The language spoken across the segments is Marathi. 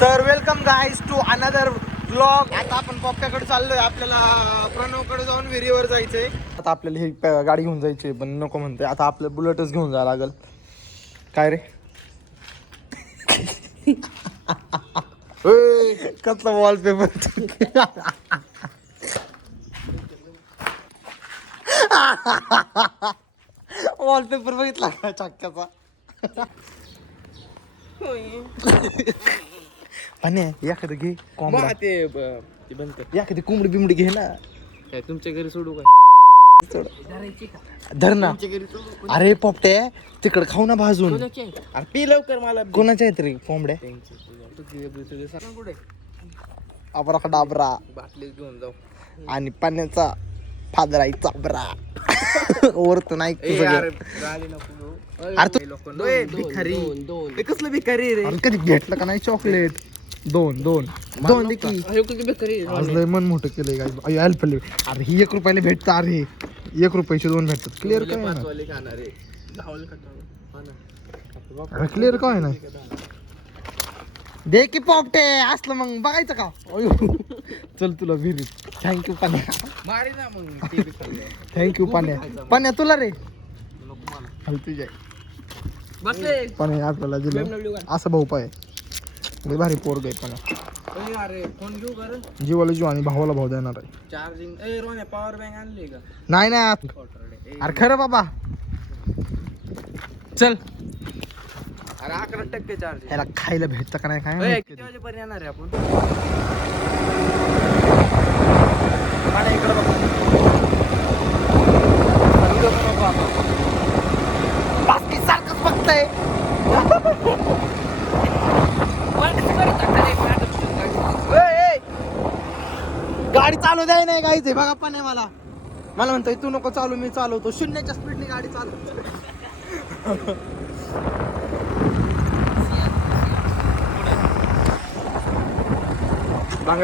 तर welcome guys to another blog. आता आपण पप्प्याकडे चाललोय. आपल्याला प्रणवकडे जाऊन विहिरीवर जायचंय. आता आपल्याला ही गाडी घेऊन जायची पण नको म्हणते. आता आपलं बुलेटच घेऊन जावं लागल. काय रे कसला वॉलपेपर. वॉलपेपर बघितला का चक्क्याचा. आणि एखादं घे कोंबडा. ते बंद कर. एखादी कोंबडी बिंबडी घे ना. काय तुमच्या घरी सोडू काय? धर ना. अरे पोपटे तिकडे खाऊ ना भाजून. अरे पी लवकर मला. कोणाच्या आहेत रे कोंबड्या. कुठे अबरा डाबरा बाटली घेऊन जाऊ. आणि पाण्याचा फादराईचा बरा. ओरत नाही अरे कसलं भिकारी रे. कधी भेटलं का नाही चॉकलेट. दोन देखी आज लय मन मोठं केलंय काय. हेल्प. अरे ही 1 रुपयाला भेटतं. अरे 1 रुपयाचे 2 भेटतात. क्लिअर काय ना. अरे क्लिअर काय ना. दे की पोपटे असलं मग बघायचं का. चल तुला विहिरीत. थँक्यू पाण्या. थँक्यू पाण्या तुला रे. तुझ्या पाण्या आपल्याला दिलं असं भाऊ पाय. लय भारी पोरग आहे पाण्या. अरे फोन घेऊ कर. जीवाला जीव आणि भावाला भाव देणार आहे. चार्जिंग पॉवर बँक आणली का. नाही ना अरे खरं बाबा. चल. अरे 11% चार्जिंग. ह्याला खायला भेटतं का नाही काय. किती वाजेपर्यंत येणार आहे आपण. पाण्या इकडे बाकी सारखंच बघताय. गाडी चालू द्याय नाही गायचंय बघा पण मला म्हणतोय तू नको चालू मी चालवतो. 0च्या स्पीडने गाडी चालवतो.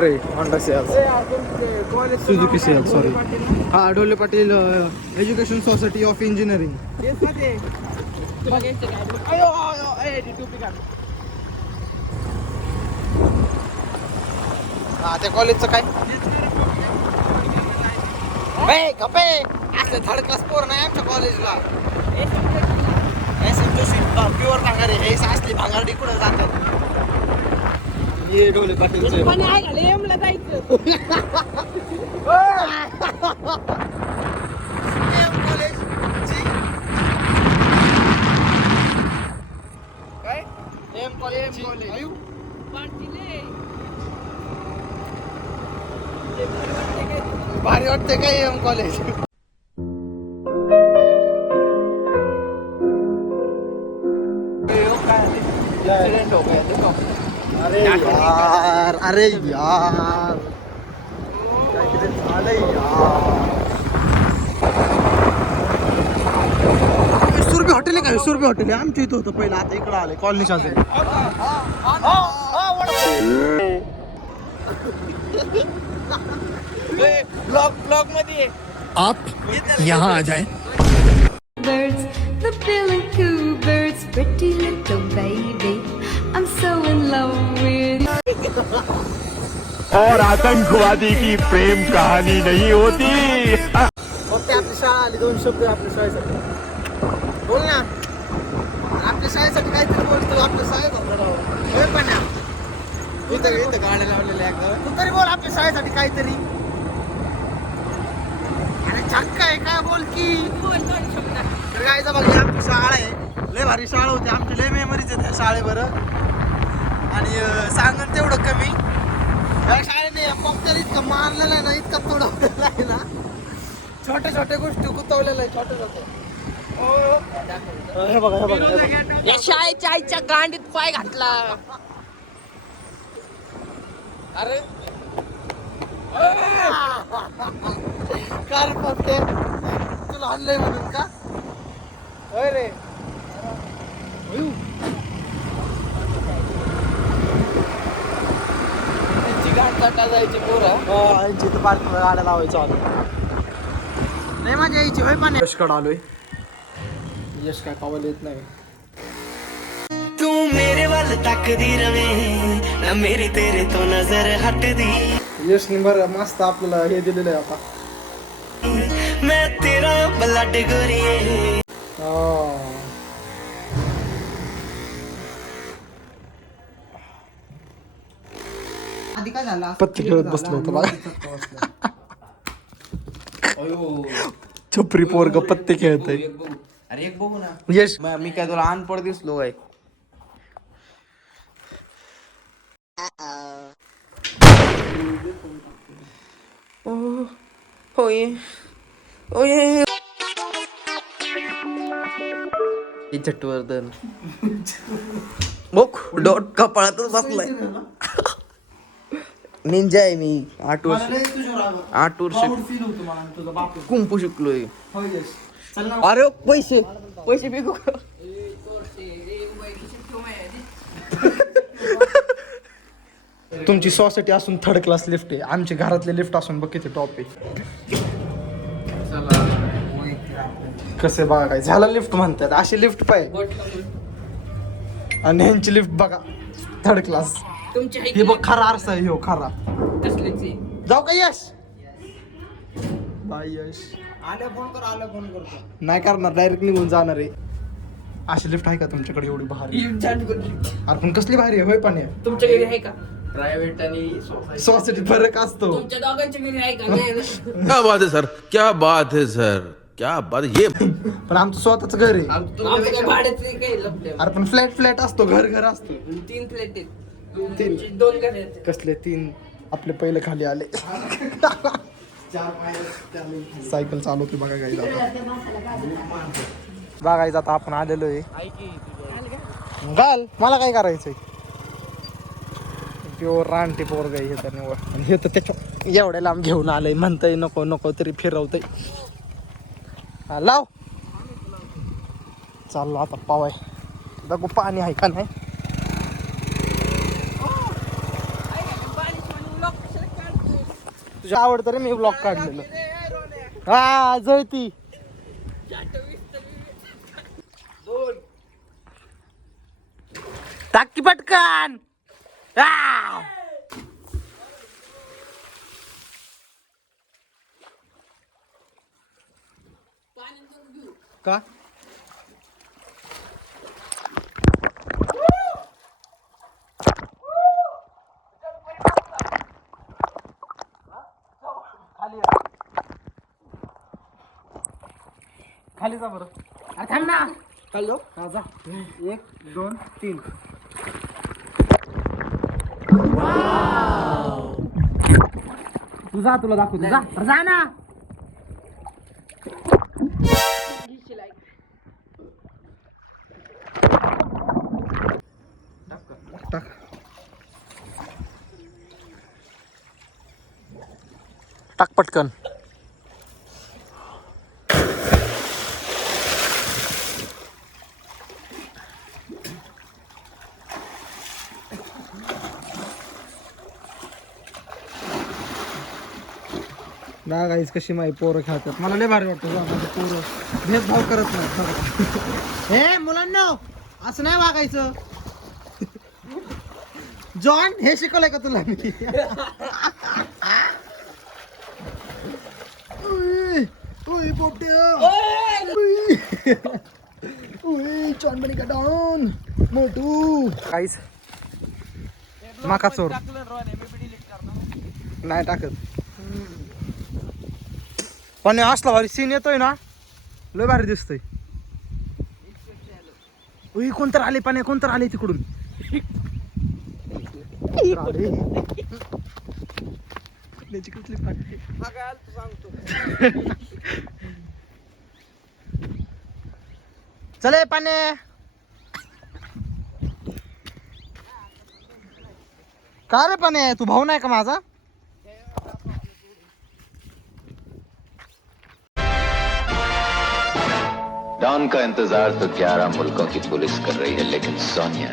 रे होंडा सुझुकी सियाज सॉरी. हा Dhole Patil education society of engineering. हा त्या कॉलेजचं काय गपे असं थर्ड क्लास पोर नाही आमच्या कॉलेजला. प्युअर भांगारे हे असली भांगारडी कुठं जातात. ये ढोले पाटील भारी वाटते काय एम कॉलेज. अरे यार अरे यार काहीतरी झालंय यार. सुरभी हॉटेल आहे का. सुरभी हॉटेल आहे आमच्या इथं होतं पहिलं. आता इकडं आलंय कॉलनी शांत. ब्लॉग मध्ये आप यहाँ आ जाए. Birds, the billy coo birds, pretty little baby. I'm so in love with you. और आतंकवादी की प्रेम कहानी नहीं होती. फक्त आपली शाळा आली. 2 शब्द आपल्या शाळेसाठी बोल ना. आपल्या शाळेसाठी काहीतरी बोलतो. आपल्या शाळेत पण इथं गाड्या लावलेल्या तू तरी बोल आपल्या शाळेसाठी काहीतरी. अरे चक्का आहे काय बोल की. तर गायचं बघ आमची शाळा आहे. लय भारी शाळा होती आमची. लय मेमरीज आहे त्या शाळेवर. आणि सांगण तेवढं कमी. या शाळेने पप्प्याला इतकं मारलेलं आहे ना. इतका तोडवलेला आहे ना. छोट्या छोट्या गोष्टी गुतवलेल्या आहे. छोट्या छोट्या. या शाळेच्या आईच्या गांडीत पाय घातला. अरे कार पप्पे तुला आणलंय म्हणून का. होय रे. गाठ काटा जायची पोरं. यांची तर पार्किंग गाड्या लावायचं आलो. नाही माझ्या यायची होय पण यशकडे आलोय. यश काय पावायला येत नाही. तू मेरे वाला ਵੱਲ ਤੱਕਦੀ ਰਵੇ ਨਾ ਮੇਰੀ ਤੇਰੇ ਤੋਂ ਨਜ਼ਰ ਹਟਦੀ यशने बरं मस्त आपल्याला हे दिलेलं आहे आता. ਮੈਂ ਤੇਰਾ ਬਲੱਡ ਗੋਰੀਏ आधी काय झालं पत्ते खेळत बसलो होतो बघा. छपरी पोरग पत्ते खेळत आहे. अरे एक बघू ना यश मी काय तुला अनपड दिसलो काय होय होय झटवर्धन बघ डॉट कपाळातच बसलाय निंजा आहे मी 8 वर्ष कुंपू शिकलोय अरे पैसे पैसे बिकू तुमची सोसायटी असून थर्ड क्लास लिफ्ट आहे, आमची घरातले लिफ्ट असून बघ किती टॉप आहे. कसे बघा काय झालं लिफ्ट म्हणतात अशी लिफ्ट पाहिजे आणि ह्यांची लिफ्ट बघा थर्ड क्लास. हे बघ खरा आरसा आहे, हो खरा. जाऊ का यश? बाय यश. आल्या फोन करतो नाही करणार, डायरेक्ट निघून जाणार आहे. अशी लिफ्ट आहे का तुमच्याकडे एवढी भारी? अरे पण कसली भारी आहे होय पण तुमच्या घरी आहे का? प्रायव्हेट आणि सोसायटी फरक असतो. तुमच्या दोघांच्या घरी आहे का? क्या बात है सर, क्या बात है सर, क्या बात ये. पण आमचं स्वतःच घर आहे. आमचं काय भाड्याचं काही लपतंय. अरे पण फ्लॅट असतो, घर असतो. 3 फ्लॅट आहेत. 2 घर आहेत. कसले 3? आपले पहिले खाली आले. सायकल चालवते बघा गाई बघायचं आता आपण आलेलो आहे. घाल मला काय करायचंय. प्युअर रानटी पोरग हे तर निवड आणि हे तर त्याच्या एवढ्या लांब घेऊन आलंय. म्हणतंय नको नको तरी फिरवतंय. हा लाव. चाललो आता पावाय बघू पाणी आहे का नाही. तुझ्या आवडतं रे मी ब्लॉग काढलेलं. हा जळती टाकी पटकन. का खाली जा बरं. थांब ना. हॅलो हा जा. 1 2 3. तू जा तुला दाखवतो जा ना. टाक टाक पटकन. ना गाईस कशी माही पोरं खेळतात. मला लय भारी वाटतं. माझे पोरं भेदभाव करत नाही. हे मुलांना असं नाही वागायचं. जॉन हे शिकवलंय का तुला? मोटू काहीच माका चोर नाही टाकत. पण असला भारी सीन येतोय ना, लय भारी दिसतोय. कोणतर आले पाणी, कोणतर आले तिकडून. चले पाने. का रे पाने, तू भाऊ नाही का माझा? डॉन का इंतजार तो 11 मुल्कों की पुलिस कर रही है, लेकिन सोनिया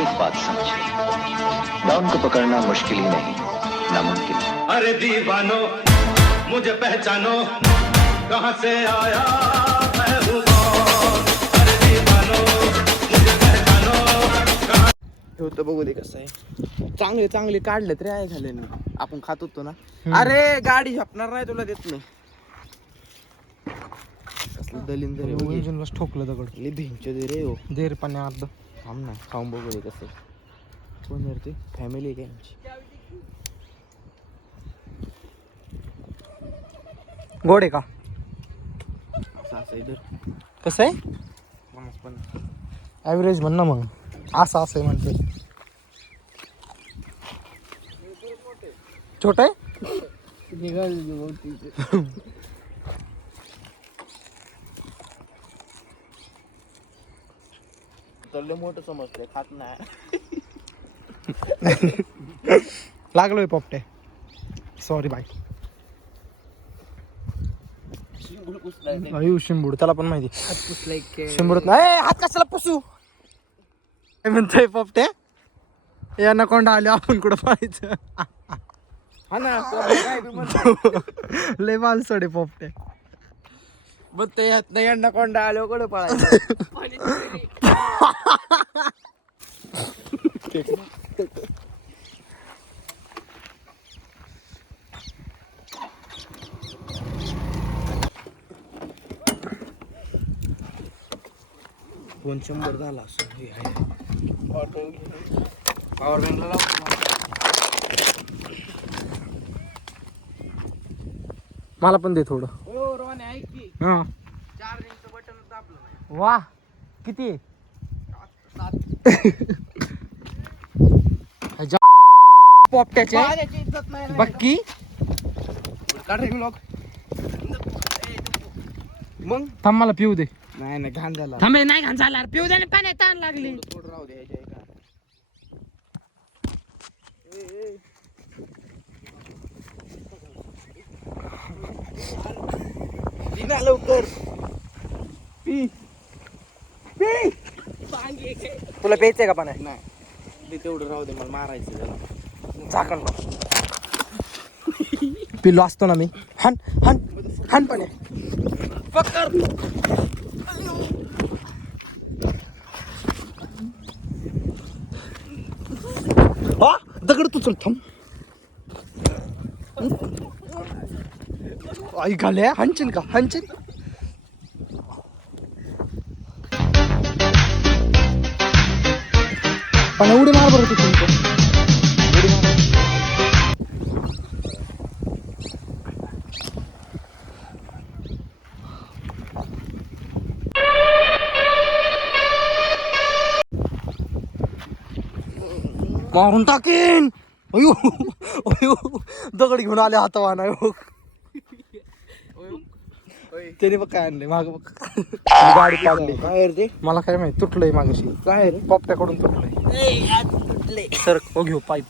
एक बात समझे, डॉन को पकड़ना मुश्किल ही नहीं, नामुमकिन. अरे दीवानो मुझे पहचानो, कहां से आया मैं हूं कौन. अरे दीवानो मुझे पहचानो, ठेवतो बघू दे कसं आहे. चांगले चांगले काढले तरी आहे झाले ना, आपण खात होतो ना. अरे गाडी झपणार नाही तुला देत नाही. कसलं दलिंदर आहे बघ हे. इंजिनला ठोकलं दगड. लई भिंच दे रे हो. देर पाण्या अर्ध. थांब ना, खाऊन बघू दे कसं आहे. कोण आहे रे ते? फॅमिली काय आमची? गोड आहे का? असं इधर कसं आहे? पण ॲव्हरेज म्हण ना मग. असं आहे म्हणते. छोट आहे? तर मोठं समजतंय, खात नाही. लागलोय पोपटे. Sorry bye. अयो शिंबूड त्याला पण माहिती. शिंबूडत नाही हात कशाला पुसू. काय म्हणतोय पोपटे? या नकोंडा आले आपण कुठं पाहायचं. हा ना, काय बी म्हणतो. लय मालसडे पोपटे. मग ते यात नाही अंडा कोंडा आलो कडे पळायचं. फोन 100 झाला असं. पॉवर बँकला लावतो. मला पण दे थोडं. हो रोहन ऐक की, हा चार्जिंगचं बटन दाबलं नाही. वा किती पोपट्याचे माझ्याची इज्जत नाही रे. बक्की. काढ रे ब्लॉग. मग थांब मला पिऊ दे. नाही नाही घाण झाला. थांबे नाही घाण झाला. पिऊ दे पाण्यात ताण लागली. थोडं राहू दे ह्याच्या एका. पी ना लवकर. P P. तुला प्यायचंय का पाण्यात? नाही ते तेवढं राहू दे, मला मारायचं त्याला. झाकण पिलो असतो ना मी. हान हान हान पाण्या. पकड. हा दगड तू चल थांब. आई घाल्या हानचिन का हानचिन. पण उडी मार बरं तिथून. उडी मार. मारून टाकीन. अयो अयो दगड घेऊन आले हातावाना. त्याने बघ काय आणलंय माग बघ. गाडी पाडली. काय रे ते? मला काय माहित तुटलंय मागाशी. काय रे? पोपट्याकडून तुटलंय. सर हो घेऊ पाईप.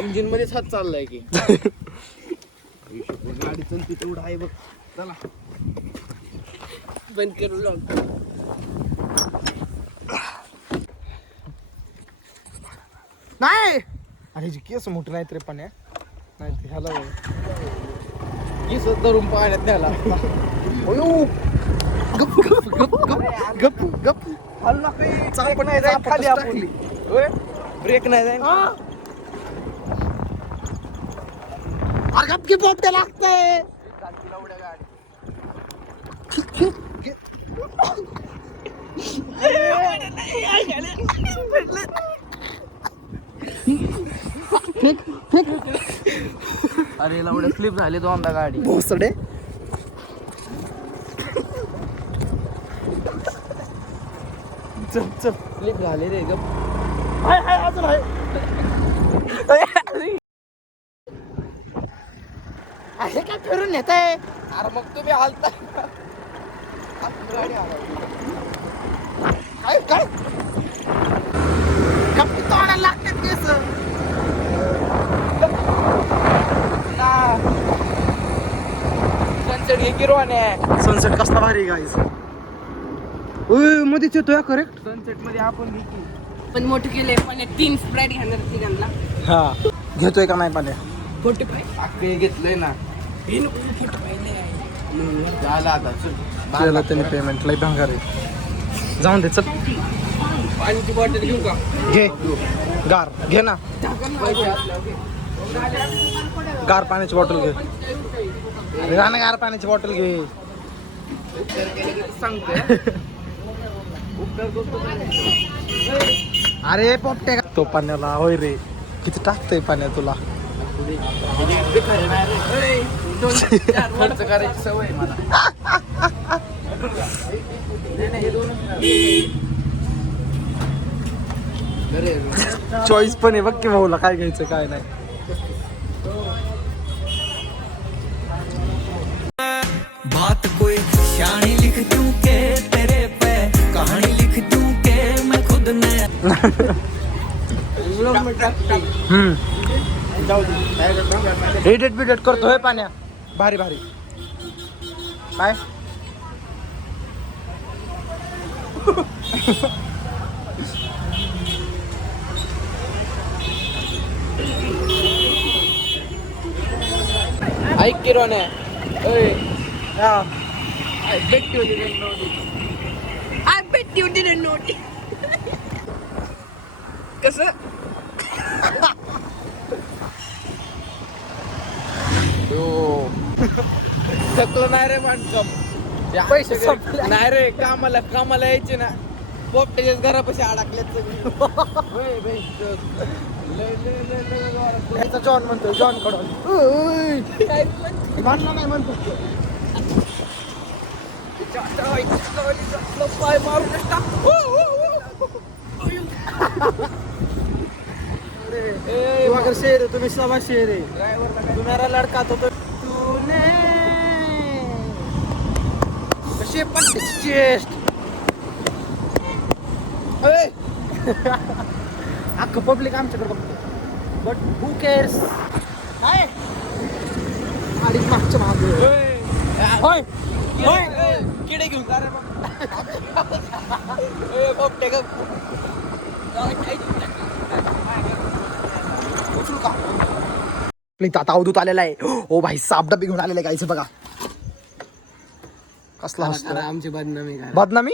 इंजिन मध्येच हात चाललाय की. गाडी चलती तेवढं आहे बघ. चला बंद करू लागतो. नाही अरे जी केस मोठी नाहीत रे पण नाही ते ह्याला की धरून पाण्यात न्याला. अयो गप गप गप गप गप गप. हल्ला काही चापट नाही जाईल चापटच खाली आपण. टाकली. ब्रेक नाही जाईल. अरे गप की पोपट्या लागतंय. अरे लावड्या स्लिप झाली दोनदा गाडी. भोसडे चल चल स्लिप झाले रे गप. हाय हाय अजून आहे. अरे काय फिरून नेत आहे. अरे मग तुम्ही हालता. गाडी काय काय गप्पी तोडायला लागतात केस. सनसेट घे किरवाने. सनसेट कसला भारी गाईस. मध्येच येतोय करेक्ट. सनसेट मध्ये आपण घे की. पण मोठं केलंय पण 3 स्प्राईट घेणार तिघांना. हा घेतोय का नाही पाण्या. 45 अक्के घेतलंय ना. झालं आता चल. केलं त्याने पेमेंट लय भंगार आहे. जाऊन दे चल. पाण्याची बॉटल घेऊ का? घे गार घे ना, गार पाण्याची बॉटल घे. अरे ना गार पाण्याची बॉटल घे. अरे पोपटे तो पाण्याला. होय रे, किती टाकतोय पाण्यात तुला. खर्च करायची सवय मला. चॉईस पण आहे बघ की भाऊला काय घ्यायचं काय नाही. बात कोई शानी लिख दूं के तेरे पे कहानी लिख दूं के मैं खुद ने एडिट बिडिट करतोय पाण्या. भारी भारी. काय ऐक की रोने. हा. I bet you didn't notice. कसं? थकलं नाही रे माणसं. पैसे संपले. नाही रे, कामाला यायचे ना, पोपट्याच्याच घरापाशी अडकल्यात सगळे. ह्याचा जॉन म्हणतो, जॉन कडून मानला नाही म्हणतो. पाय मारून तू अगर शेर है, तुम्ही सवा शेर है. तू मेरा लड़का तो तूने कशी पण चेस्ट अख्खं पब्लिक आमच्याकडे बघतो. But who CARES. काय आणि मागच्या मागे होय किडे घेऊन जा रे पोपटे ग. आता अवधूत आलेला आहे. ओ भाई साप डबे घेऊन आलेला आहे गायचं बघा. कसला हसतो. आमची बदनामी करा. बदनामी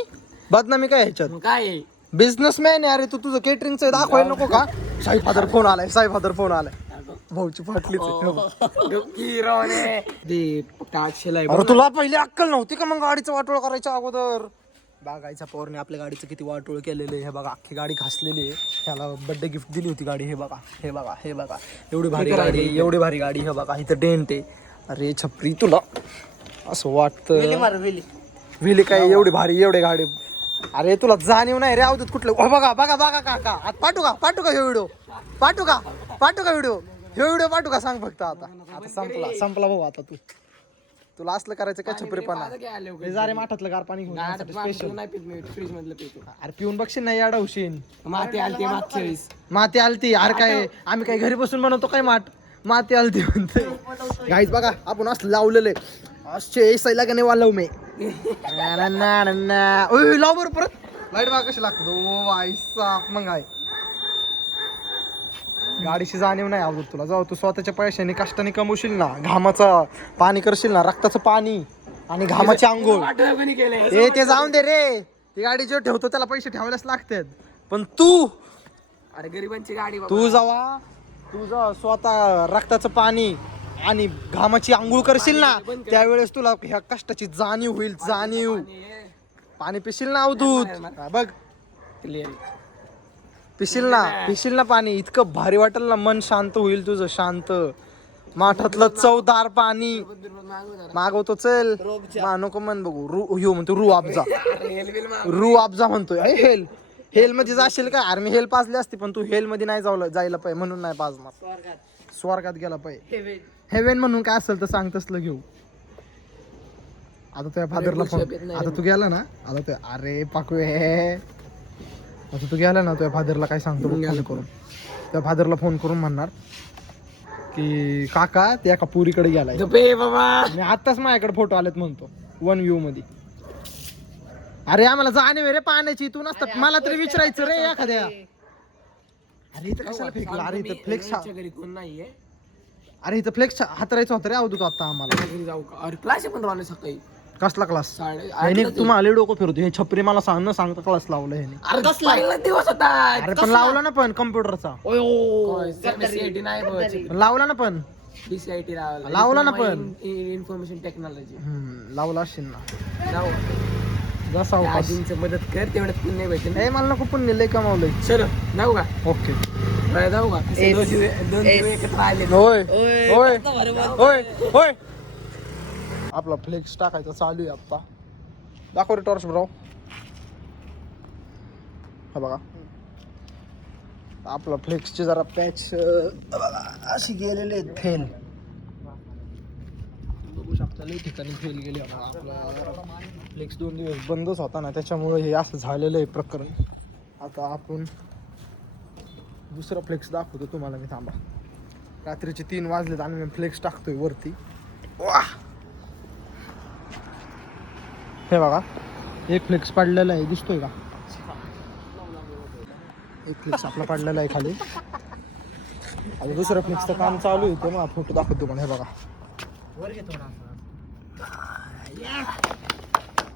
बदनामी काय ह्याच्यात. काय बिझनेसमॅन आहे अरे तू. तुझं केटरिंगचं दाखवायला नको का. साई फादर फोन आलाय, साई फादर फोन आलाय. भाऊची फाटलीच अरे तुला पहिले अक्कल नव्हती का मग गाडीचं वाटोळ करायच्या अगोदर. बागायचा पॉवरने आपल्या गाडीचं किती वाटोळ केलेलं आहे. हे बघा, अख्खी गाडी घासलेली आहे. ह्याला बर्थडे गिफ्ट दिली होती गाडी. हे बघा हे बघा हे बघा, एवढी भारी गाडी, एवढी भारी गाडी. हे बघा इथं डेंट आहे. अरे छपरी तुला असं वाटतं व्हिली काय एवढी भारी एवढी गाडी. अरे तुला जाणीव नाही रे अवधूत कुठलं. बघा बघा बघा काका, आता पाठवू का हे व्हिडिओ. पाठवू का व्हिडिओ. हे व्हिडिओ पाठवू का सांग फक्त. आता संपला भाऊ. आता तुला असलं करायचं काय छपरीपणा. जारे माठातलं गार पाणी घेऊन स्पेशल. फ्रीज मधलं पितो. अरे पिऊन बघशील नाही याडा हुशीन. माती आलती मागच्या वेळेस. माती आलती. अरे काय आम्ही काय घरी बसून बनवतो काय माती आलती म्हणते. गाईज बघा आपण असं लावलेलं आहे. असे सैला का नाही वालव मी लाव बरं परत. लाईट बघा कशी लागतो. मग आहे गाडीची जाणीव नाही अवधूत तुला. जाऊ तू स्वतःच्या पैशाने कष्टाने कमवशील ना, घामाचं पाणी करशील ना, रक्ताचं पाणी आणि घामाची आंघोळ ते जाऊन दे रे. ती गाडी जो ठेवतो त्याला पैसे ठेवायलाच लागतात. पण तू अरे गरिबांची गाडी तू जेव्हा स्वतः रक्ताचं पाणी आणि घामाची आंघोळ करशील ना, त्यावेळेस तुला ह्या कष्टाची जाणीव होईल. जाणीव. पाणी पिशील ना अवधूत. बघ पिशील ना पाणी. इतकं भारी वाटेल ना, मन शांत होईल तुझं. शांत. माठातलं चवदार पाणी मागवतो. चल नको म्हण बघू. म्हणतो रू अफजा म्हणतोय. हेल मध्ये जाशील का. अरे मी हेल पाजली असती पण तू हेल मध्ये नाही जायला पाहिजे म्हणून नाही पाजणार. स्वर्गात गेला पाहिजे. हेवेन म्हणून काय असेल तर सांग तसलं घेऊ. आता तुझ्या फादरला फोन. आता तू गेला ना. आता अरे पाकू आता तू गेला ना तुझ्या फादरला काय सांगतो फोन करून. त्या फादरला फोन करून म्हणणार की काका ते एका पुरीकडे गेलाय. मी आताच माझ्याकडे फोटो आलेत म्हणतो 1 व्ह्यू मध्ये. अरे आम्हाला जाणीव रे पाण्याची. तू नसतात मला तरी विचारायचं रे एखाद्या. अरे इथं कशाला फेकलं. अरे इथं फ्लेक्स. घरी कोण नाहीये. अरे इथं फ्लेक्स हातरायचं होतं रे अवधूत आता आम्हाला. घरी जाऊ का. अरे क्लास पण राहणे सकाळी. कसला क्लास साडे ह्याने तुम्हाला डोकं फिरतो हे छपरी मला सांग न सांगता क्लास लावलं ह्याने अरे पहिला दिवस होता अरे पण लावला ना पण कम्प्युटरचा CIT नाही बघ लावला ना पण DCIT लावला ना पण. इन्फॉर्मेशन टेक्नॉलॉजी लावला असेल ना जाऊ जसा आजींचं मदत कर तेवढ्यात पुण्य भेटेल ए मला नको पुण्य लय कमावलंय चलो जाऊ का ओके बरं, जाऊ का दोन जीव एकत्र आले होय होय होय होय आपला फ्लेक्स टाकायचा चालू आहे आता दाखव रे टॉर्च ब्रो हा बघा आपला फ्लेक्सचे जरा पॅच अशी गेलेले आहेत फेल बघू शकता लई ठिकाणी फेल गेले आपला फ्लेक्स 2 दिवस बंदच होता ना त्याच्यामुळे हे असं झालेलं आहे प्रकरण आता आपण दुसरा फ्लेक्स दाखवतो तुम्हाला मी थांबा रात्रीचे 3 वाजलेत आणि मी फ्लेक्स टाकतोय वरती वाह हे बघा एक फ्लेक्स पडलेला आहे दिसतोय का एक फ्लेक्स आपला पडलेला आहे खाली आणि दुसऱ्या फ्लेक्सचं काम चालू आहे ते मग फोटो दाखवतो तुम्हाला हे बघा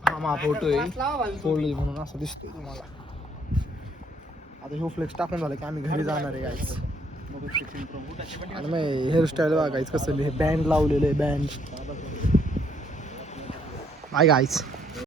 हा मा फोटो आहे फोल्ड म्हणून असं दिसतोय तुम्हाला आता ह्यो फ्लेक्स टाकून झालं की आम्ही घरी जाणार आहे गाईस आणि मग हेअरस्टाईल बघायचं कसं हे बँड लावलेलं आहे बँड बाय गाईस